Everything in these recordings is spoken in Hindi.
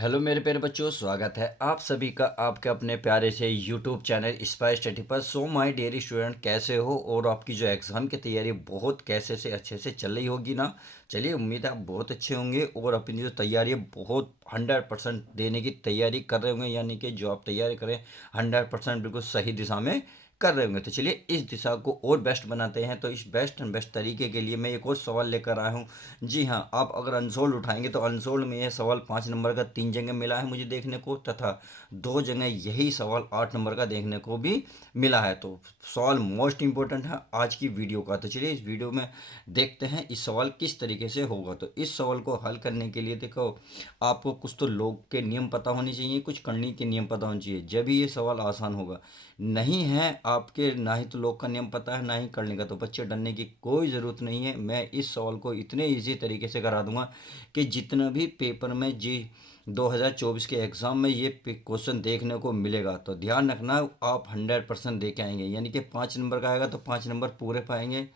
हेलो मेरे प्यारे बच्चों, स्वागत है आप सभी का आपके अपने प्यारे से यूट्यूब चैनल स्पाई स्टडी पर। सो माय डियर स्टूडेंट, कैसे हो और आपकी जो एग्ज़ाम की तैयारी बहुत कैसे से अच्छे से चल रही होगी ना। चलिए, उम्मीद है आप बहुत अच्छे होंगे और अपनी जो तैयारी है बहुत 100% देने की तैयारी कर रहे होंगे, यानी कि जो आप तैयारी करें 100% बिल्कुल सही दिशा में कर रहे होंगे। तो चलिए, इस दिशा को और बेस्ट बनाते हैं। तो इस बेस्ट एंड बेस्ट तरीके के लिए मैं एक और सवाल लेकर आया हूँ। जी हाँ, आप अगर अनसोल्ड उठाएंगे तो अनसोल्ड में यह सवाल 5 नंबर का 3 जगह मिला है मुझे देखने को, तथा 2 जगह यही सवाल 8 नंबर का देखने को भी मिला है। तो सवाल मोस्ट इंपॉर्टेंट है आज की वीडियो का। तो चलिए, इस वीडियो में देखते हैं इस सवाल किस तरीके से होगा। तो इस सवाल को हल करने के लिए देखो, आपको कुछ तो लोग के नियम पता होने चाहिए, कुछ करनी के नियम पता होने चाहिए, जब ही ये सवाल आसान होगा। नहीं है आपके, ना ही तो लोग का नियम पता है ना ही करने का, तो बच्चे डरने की कोई ज़रूरत नहीं है। मैं इस सवाल को इतने इजी तरीके से करा दूंगा कि जितना भी पेपर में जी 2024 के एग्ज़ाम में ये क्वेश्चन देखने को मिलेगा, तो ध्यान रखना आप 100% दे के आएंगे। यानी कि 5 नंबर का आएगा तो 5 नंबर पूरे पाएंगे।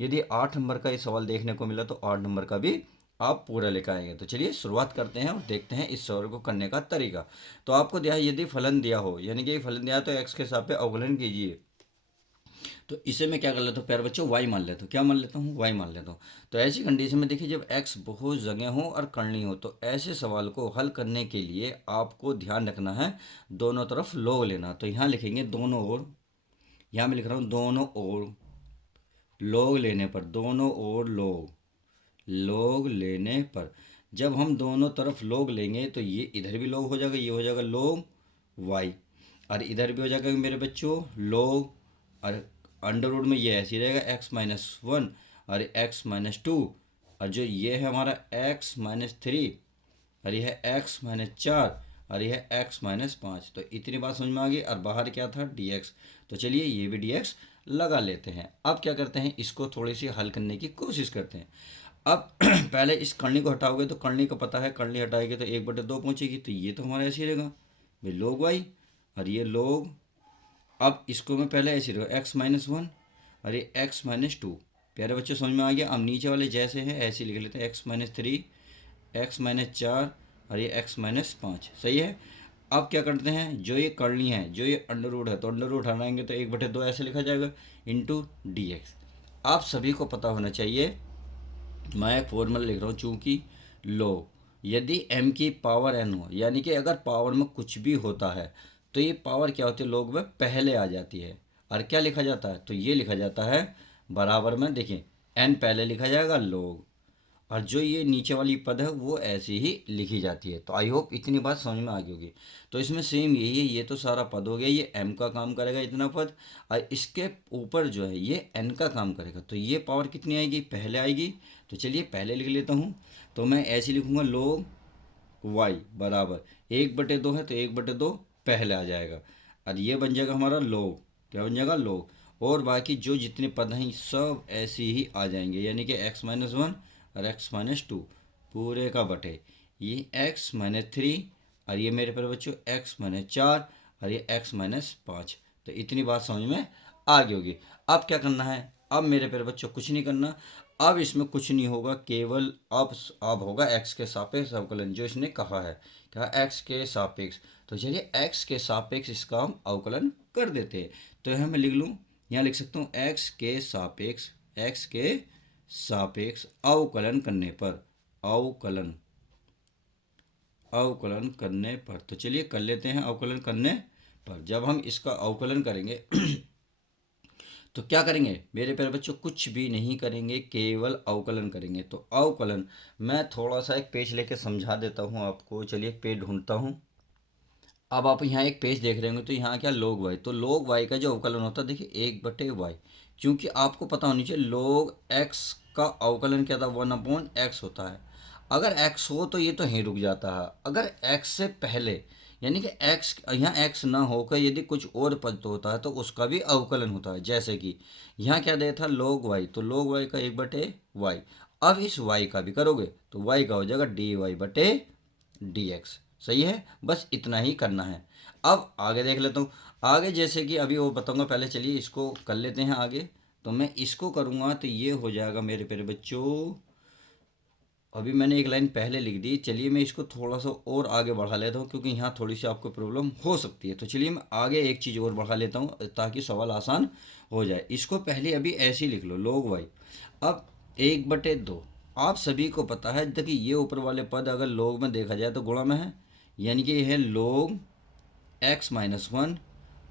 यदि 8 नंबर का ये सवाल देखने को मिला तो 8 नंबर का भी आप पूरा लेकर आएंगे। तो चलिए शुरुआत करते हैं और देखते हैं इस सवाल को करने का तरीका। तो आपको दिया है, यदि फलन दिया हो, यानी कि फलन दिया है तो एक्स के सापेक्ष अवकलन कीजिए। तो इसे मैं क्या कर लेता हूँ प्यारे बच्चों, वाई मान लेता हूँ। क्या मान लेता हूँ? वाई मान लेता हूँ। तो ऐसी कंडीशन में देखिए, जब एक्स बहुत जगह हो और करनी हो, तो ऐसे सवाल को हल करने के लिए आपको ध्यान रखना है, दोनों तरफ लोग लेना। तो यहाँ लिखेंगे दोनों ओर, यहाँ मैं लिख रहा हूँ दोनों ओर लोग लेने पर, दोनों ओर लोग लोग लेने पर जब हम दोनों तरफ लोग लेंगे तो ये इधर भी लोग हो जाएगा, ये हो जाएगा लोग वाई, और इधर भी हो जाएगा मेरे बच्चों लोग, और अंडर रूट में ये ऐसे ही रहेगा x-1 और x-2, और जो ये है हमारा x-3 और यह है x-4 और यह है x-5। तो इतनी बात समझ में आ गई। और बाहर क्या था? dx। तो चलिए ये भी dx लगा लेते हैं। अब क्या करते हैं, इसको थोड़ी सी हल करने की कोशिश करते हैं। अब पहले इस करनी को हटाओगे तो करनी को पता है, करनी हटाएगी तो 1/2 पहुंचेगी, तो ये तो हमारा ऐसे ही रहेगा भाई लोग वाई, और ये लोग। अब इसको मैं पहले ऐसे रखूँ x-1 और ये x-2। प्यारे बच्चों समझ में आ गया। अब नीचे वाले जैसे हैं ऐसे लिख लेते हैं, x-3 x-4 और ये x-5। सही है। अब क्या करते हैं, जो ये करनी है, जो ये अंडर रूट है, तो अंडर रूट हटाएंगे तो 1/2 ऐसे लिखा जाएगा इंटू डी एक्स। आप सभी को पता होना चाहिए, मैं एक फॉर्मूला लिख रहा हूँ, चूंकि लो यदि m की पावर n हो, यानी कि अगर पावर में कुछ भी होता है तो ये पावर क्या होती है, लोग में पहले आ जाती है। और क्या लिखा जाता है, तो ये लिखा जाता है बराबर में, देखिए n पहले लिखा जाएगा लोग, और जो ये नीचे वाली पद है वो ऐसी ही लिखी जाती है। तो आई होप इतनी बात समझ में आ गई होगी। तो इसमें सेम यही है, ये तो सारा पद हो गया, ये m का काम करेगा इतना पद, और इसके ऊपर जो है ये n का काम करेगा। तो ये पावर कितनी आएगी, पहले आएगी। तो चलिए पहले लिख लेता हूँ। तो मैं ऐसे लिखूँगा लोग y बराबर 1/2 है तो 1/2 पहले आ जाएगा, और ये बन जाएगा हमारा लोग। क्या बन जाएगा? लोग। और बाकी जो जितने पद हैं सब ऐसे ही आ जाएंगे, यानी कि x-1 और x-2 पूरे का बटे ये x-3, और ये मेरे पर बच्चों x-4 और ये x-5। तो इतनी बात समझ में आ गई होगी। अब क्या करना है, अब मेरे प्यारे बच्चों कुछ नहीं करना। अब इसमें कुछ नहीं होगा, केवल अब होगा एक्स के सापेक्ष अवकलन, जो इसने कहा है क्या, एक्स के सापेक्ष। तो चलिए एक्स के सापेक्ष इसका हम अवकलन कर देते हैं। तो यहाँ मैं लिख लूँ, यहाँ लिख सकता हूँ एक्स के सापेक्ष, एक्स के सापेक्ष अवकलन करने पर, अवकलन अवकलन करने पर। तो चलिए कर लेते हैं अवकलन करने पर। जब हम इसका अवकलन करेंगे तो क्या करेंगे मेरे प्यारे बच्चों, कुछ भी नहीं करेंगे, केवल अवकलन करेंगे। तो अवकलन मैं थोड़ा सा एक पेज लेके समझा देता हूँ आपको। चलिए एक पेज ढूंढता हूँ। अब आप यहाँ एक पेज देख रहे होंगे, तो यहाँ क्या लोग वाई, तो लोग वाई का जो अवकलन होता है देखिए 1/y। क्योंकि आपको पता होनी चाहिए लोग x का अवकलन क्या था, 1/x होता है। अगर x हो तो ये तो यहीं रुक जाता है, अगर x से पहले यानी कि x यहाँ x ना होकर यदि कुछ और पद तो होता है तो उसका भी अवकलन होता है। जैसे कि यहाँ क्या दिया था लोग y, तो लोग y का 1/y। अब इस y का भी करोगे तो y का हो जाएगा dy/dx। सही है, बस इतना ही करना है। अब आगे देख लेता हूँ। आगे जैसे कि अभी वो बताऊंगा, पहले चलिए इसको कर लेते हैं आगे। तो मैं इसको करूँगा तो ये हो जाएगा मेरे प्यारे बच्चों अभी मैंने एक लाइन पहले लिख दी, चलिए मैं इसको थोड़ा सा और आगे बढ़ा लेता हूँ क्योंकि यहाँ थोड़ी सी आपको प्रॉब्लम हो सकती है। तो चलिए मैं आगे एक चीज़ और बढ़ा लेता हूँ ताकि सवाल आसान हो जाए। इसको पहले अभी ऐसे ही लिख लो, log y। अब 1/2 आप सभी को पता है, देखिए ये ऊपर वाले पद अगर log में देखा जाए तो गुणा में है, यानी कि ये है log x-1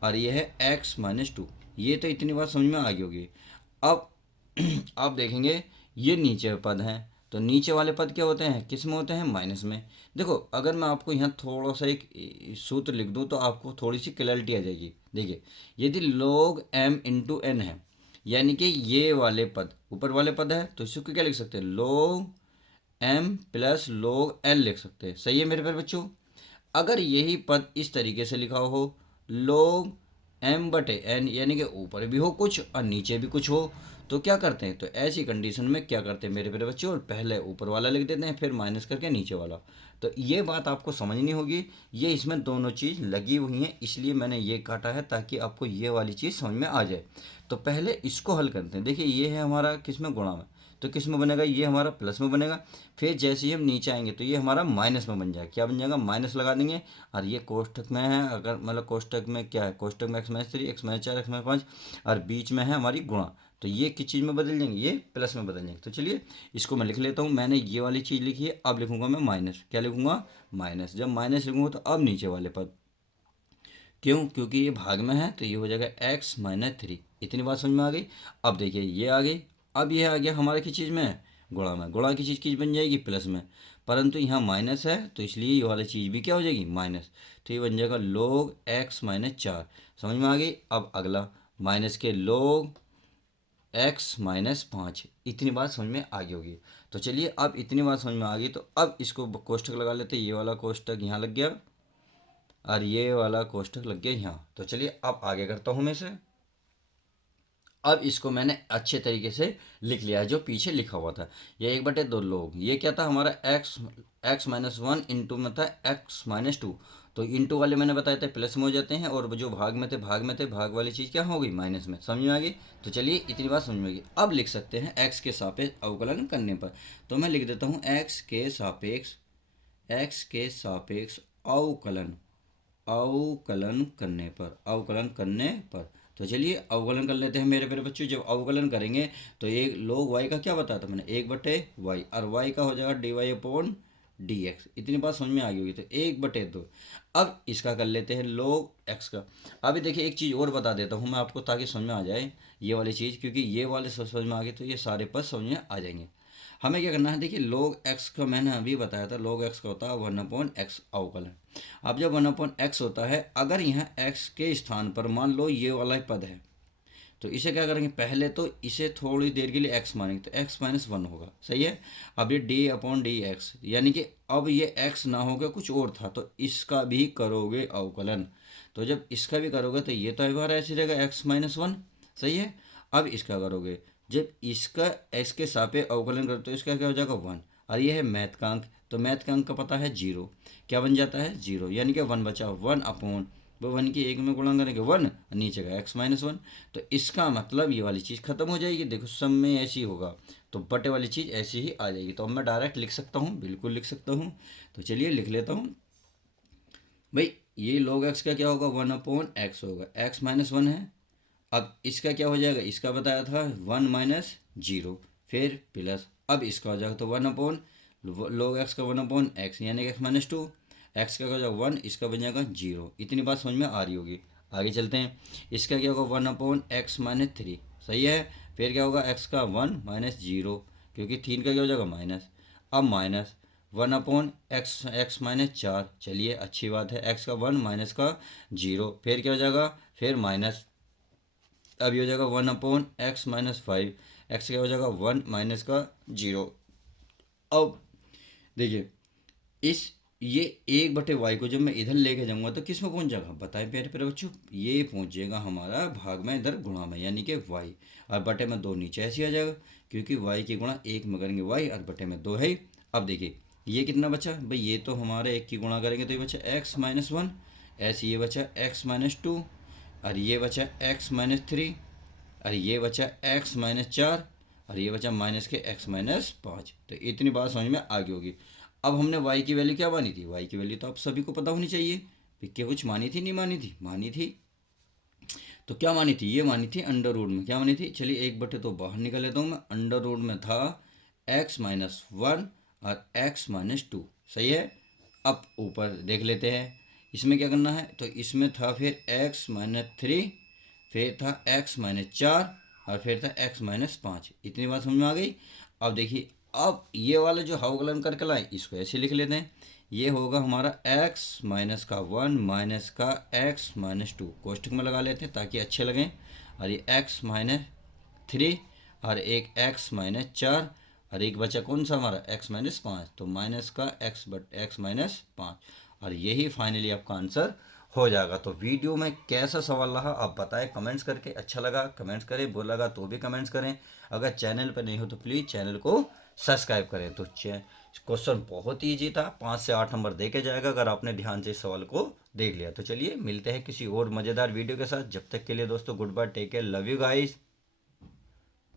और ये है x-2। ये तो इतनी बात समझ में आ गई होगी। अब आप देखेंगे ये नीचे पद हैं, तो नीचे वाले पद क्या होते हैं, किस में होते हैं, माइनस में। देखो अगर मैं आपको यहाँ थोड़ा सा एक सूत्र लिख दूँ तो आपको थोड़ी सी क्लैरिटी आ जाएगी। देखिए यदि log m इंटू एन है, यानी कि ये वाले पद ऊपर वाले पद है, तो इसको क्या लिख सकते हैं, log m plus log n लिख सकते हैं। सही है मेरे प्यारे बच्चों। अगर यही पद इस तरीके से लिखा हो, log m/n, यानी कि ऊपर भी हो कुछ और नीचे भी कुछ हो, तो क्या करते हैं, तो ऐसी कंडीशन में क्या करते हैं मेरे प्यारे बच्चों, पहले ऊपर वाला लिख देते हैं फिर माइनस करके नीचे वाला। तो ये बात आपको समझनी होगी, ये इसमें दोनों चीज़ लगी हुई हैं, इसलिए मैंने ये काटा है ताकि आपको ये वाली चीज़ समझ में आ जाए। तो पहले इसको हल करते हैं। देखिए ये है हमारा किस में, गुणा में, तो किस में बनेगा, ये हमारा प्लस में बनेगा। फिर जैसे ही हम नीचे आएंगे तो ये हमारा माइनस में बन जाएगा। क्या बन जाएगा, माइनस लगा देंगे। और ये कोष्ठक में है, अगर मतलब कोष्ठक में क्या है, कोष्ठक में x-3, x-4, x-5 और बीच में है हमारी गुणा, तो ये किस चीज़ में बदल जाएंगे, ये प्लस में बदल जाएंगे। तो चलिए इसको मैं लिख लेता हूँ। मैंने ये वाली चीज़ लिखी है, अब लिखूंगा मैं माइनस। क्या लिखूंगा, माइनस। जब माइनस लिखूंगा तो अब नीचे वाले पद, क्यों, क्योंकि ये भाग में है तो ये हो जाएगा x-3। इतनी बात समझ में आ गई। अब देखिए ये आ गई। अब ये आ गया हमारा किस चीज़ में, गुणा में। गुणा की चीज़ किस बन जाएगी, प्लस में, परंतु यहाँ माइनस है तो इसलिए ये वाली चीज़ भी क्या हो जाएगी, माइनस। तो ये बन जाएगा log x-4। समझ में आ गई। अब अगला माइनस के log x-5। इतनी बात समझ में आ गई होगी। तो चलिए अब इतनी बात समझ में आ गई तो अब इसको कोष्ठक लगा लेते हैं। ये वाला कोष्ठक यहाँ लग गया और ये वाला कोष्ठक लग गया यहाँ। तो चलिए अब आगे करता हूँ मैं इसे। अब इसको मैंने अच्छे तरीके से लिख लिया है जो पीछे लिखा हुआ था। ये 1/2 log, ये क्या था हमारा x-1 इंटू में था x-2। तो इंटू वाले मैंने बताया था प्लस में हो जाते हैं, और जो भाग में थे भाग में थे, भाग वाली चीज़ क्या हो गई, माइनस में। समझ में आ गई। तो चलिए इतनी बात समझ में आ गई। अब लिख सकते हैं x के सापेक्ष अवकलन करने पर। तो मैं लिख देता हूँ x के सापेक्ष अवकलन, अवकलन करने पर, अवकलन करने पर। तो चलिए अवकलन कर लेते हैं मेरे प्यारे बच्चों। जब अवकलन करेंगे तो एक log y का क्या बताया था मैंने, 1/y, और y का हो जाएगा dy/dx। इतनी बात समझ में आ गई होगी। तो 1/2। अब इसका कर लेते हैं log x का। अभी देखिए एक चीज़ और बता देता हूँ मैं आपको ताकि समझ में आ जाए ये वाली चीज़, क्योंकि ये वाले समझ में आ गए तो ये सारे पद समझ में आ जाएंगे। हमें क्या करना है, देखिए log x का मैंने अभी बताया था, log x का होता है 1/x अवकलन। अब जब 1/x होता है, अगर यहाँ x के स्थान पर मान लो ये वाला पद है, तो इसे क्या करेंगे, पहले तो इसे थोड़ी देर के लिए x मानेंगे तो x-1 होगा। सही है। अब ये d/dx, यानी कि अब ये x ना होगा कुछ और था, तो इसका भी करोगे अवकलन। तो जब इसका भी करोगे तो ये तो हमारा ऐसे रहेगा x-1। सही है। अब इसका करोगे, जब इसका x के सापेक्ष अवकलन करो तो इसका क्या हो जाएगा, 1। और ये है मैथ का अंक, तो मैथ का अंक का पता है 0। क्या बन जाता है, 0, यानी कि 1 बचा, 1/, वो 1 की 1 में गुणा करेंगे 1, नीचे का x-1। तो इसका मतलब ये वाली चीज़ खत्म हो जाएगी। देखो सब में ऐसी होगा तो बटे वाली चीज़ ऐसी ही आ जाएगी। तो अब मैं डायरेक्ट लिख सकता हूँ, बिल्कुल लिख सकता हूँ। तो चलिए लिख लेता हूँ भाई। ये log x का क्या होगा, 1/x होगा, x-1 है। अब इसका क्या हो जाएगा, इसका बताया था 1 - 0, फिर प्लस। अब इसका हो जाएगा तो 1/log x का 1/x, यानी कि x-2। x का हो जाएगा 1, इसका बन जाएगा 0। इतनी बात समझ में आ रही होगी। आगे चलते हैं। इसका क्या होगा, 1/x-3। सही है। फिर क्या होगा, x का 1 - 0, क्योंकि 3 का क्या हो जाएगा, माइनस। अब माइनस 1/x-4। चलिए अच्छी बात है, x का 1 माइनस का 0, फिर क्या हो जाएगा, फिर माइनस। अब ये हो जाएगा 1/x-5। एक्स क्या हो जाएगा, 1 माइनस का 0। अब देखिए इस ये 1/y को जब मैं इधर लेके जाऊंगा तो किस में पहुंच जाएगा, बताएं प्यारे प्यारे बच्चों, ये पहुंच जाएगा हमारा भाग में इधर गुणा में, यानी कि y। और बटे में 2 नीचे ऐसे आ जाएगा, क्योंकि y की गुणा 1 में करेंगे y और बटे में 2 है। अब देखिए ये कितना बचा भाई, ये तो हमारे 1 की गुणा करेंगे तो ये बचा x-1, ऐसे ये बचा x-2, और ये बचा x-3, और ये बचा x-4, और ये बचा माइनस के x-5। तो इतनी बात समझ में आ गई होगी। अब हमने y की वैल्यू क्या मानी थी, y की वैल्यू तो आप सभी को पता होनी चाहिए। क्या कुछ मानी थी, नहीं मानी थी? मानी थी। तो क्या मानी थी, ये मानी थी अंडर रूट में। क्या मानी थी, चलिए 1/2 तो बाहर निकल लेता हूँ मैं। अंडर रूट में था x-1 और x-2, सही है। अब ऊपर देख लेते हैं इसमें क्या करना है। तो इसमें था फिर x-3, फिर था x-4 और फिर था x-5। इतनी बात समझ में आ गई। अब देखिए, अब ये वाले जो अवकलन करके लाए इसको ऐसे लिख लेते हैं। ये होगा हमारा x-1 माइनस का x-2, कोष्टक में लगा लेते हैं ताकि अच्छे लगें। और ये x-3 और एक x-4 और एक बचा कौन सा हमारा x-5। तो माइनस का x-5 और यही फाइनली आपका आंसर हो जाएगा। तो वीडियो में कैसा सवाल रहा आप बताएं कमेंट्स करके। अच्छा लगा कमेंट्स करें, बुरा लगा तो भी कमेंट्स करें। अगर चैनल पर नहीं हो तो प्लीज़ चैनल को सब्सक्राइब करें। तो क्वेश्चन बहुत ईजी था, 5 से 8 नंबर दे के जाएगा अगर आपने ध्यान से इस सवाल को देख लिया। तो चलिए मिलते हैं किसी और मज़ेदार वीडियो के साथ। जब तक के लिए दोस्तों good bye, take care, love you guys.